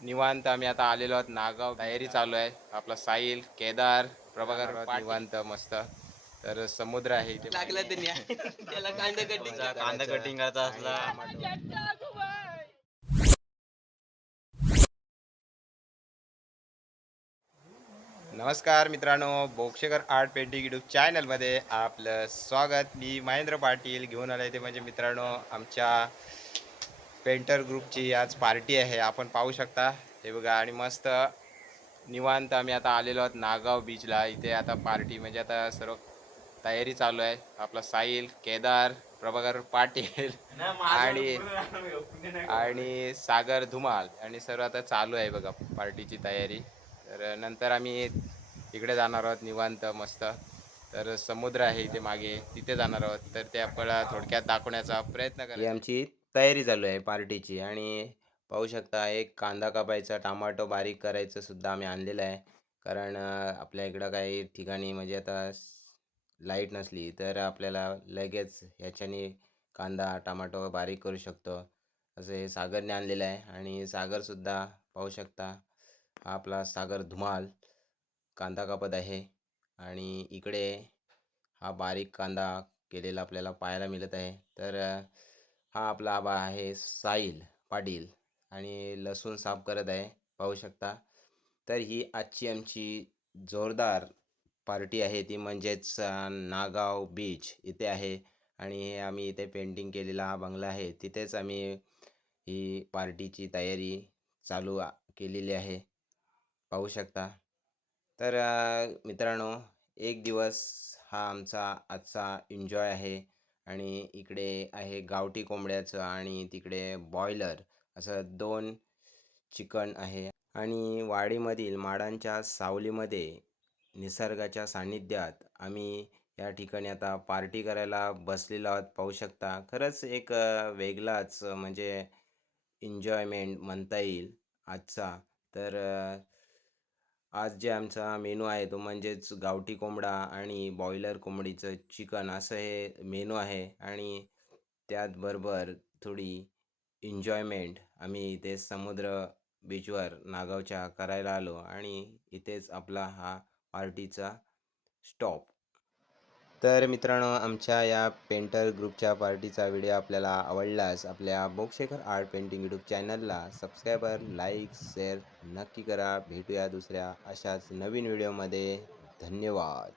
निवांत आम्ही आता आलेलो आहोत नागाव. तयारी चालू आहे. आपला साहिल, केदार, प्रभाकर निवांत मस्त. तर समुद्र आहे इथे लागला मागे. त्यांनी त्याला कांदा कटिंग कांदा कटिंग करायचा असला नमस्कार मित्रांनो, बोक्षेकर आर्ट पेंटिंग यूट्यूब चॅनलमध्ये आपलं स्वागत. मी महेंद्र पाटील घेऊन आले ते म्हणजे मित्रांनो आमच्या पेंटर ग्रुपची आज पार्टी आहे. आपण पाहू शकता हे बघा. आणि मस्त निवांत आम्ही आता आलेलो आहोत नागाव बीचला. इथे आता पार्टी म्हणजे आता सर्व तयारी चालू आहे. आपला साहिल, केदार, प्रभाकर पाटील आणि आणि सागर धुमाल आणि सर्व आता चालू आहे बघा पार्टीची तयारी. तर नंतर आम्ही इकडे जाणार आहोत निवांत मस्त. तर समुद्र आहे इथे मागे, तिथे जाणार आहोत. तर ते आपल्याला थोडक्यात दाखवण्याचा प्रयत्न करा. ही आमची तयारी चालू आहे पार्टीची. आणि पाहू शकता एक कांदा कापायचा, टमाटो बारीक करायचं सुद्धा आम्ही आणलेलं आहे. कारण आपल्या इकडं काही ठिकाणी म्हणजे आता लाईट नसली तर आपल्याला लगेच ह्याच्याने कांदा टमाटो बारीक करू शकतो. असं हे सागरने आणलेलं आहे. आणि सागरसुद्धा पाहू शकता, हा आपला सागर धुमाल कांदा कापत आहे. आणि इकडे हा बारीक कांदा केलेला आपल्याला पाहायला मिळत आहे. तर हा आपला आबा आहे साहिल पाटील आणि लसूण साफ करत आहे, पाहू शकता. तर ही आजची आमची जोरदार पार्टी आहे, ती म्हणजेच नागाव बीच इथे आहे. आणि हे आम्ही इथे पेंटिंग केलेला हा बंगला आहे, तिथेच आम्ही ही पार्टीची तयारी केलेली आहे, पाहू शकता. तर मित्रांनो, एक दिवस हा आमचा आजचा एन्जॉय आहे. आणि इकडे आहे गावठी कोंबड्याचं आणि तिकडे बॉयलर, असं 2 चिकन आहे. आणि वाडीमधील माडांच्या सावलीमध्ये निसर्गाच्या सान्निध्यात आम्ही या ठिकाणी आता पार्टी करायला बसलेलो आहोत, पाहू शकता. खरंच एक वेगळाच म्हणजे एन्जॉयमेंट म्हणता येईल आजचा. तर आज जे आमचा मेनू आहे तो म्हणजेच गावठी कोंबडा आणि बॉयलर कोंबडीचं चिकन, असं हे मेनू आहे. आणि त्याचबरोबर थोडी एन्जॉयमेंट आम्ही इथे समुद्र बीचवर नागावच्या करायला आलो. आणि इथेच आपला हा पार्टीचा स्टॉप. तर मित्रांनो, आमच्या या पेंटर ग्रुपच्या पार्टीचा व्हिडिओ आपल्याला आवडल्यास आपल्या बोक्षेकर आर्ट पेंटिंग यूट्यूब चॅनलला सबस्क्रायबर, लाईक, शेअर नक्की करा. भेटूया दुसऱ्या अशाच नवीन व्हिडिओमध्ये. धन्यवाद.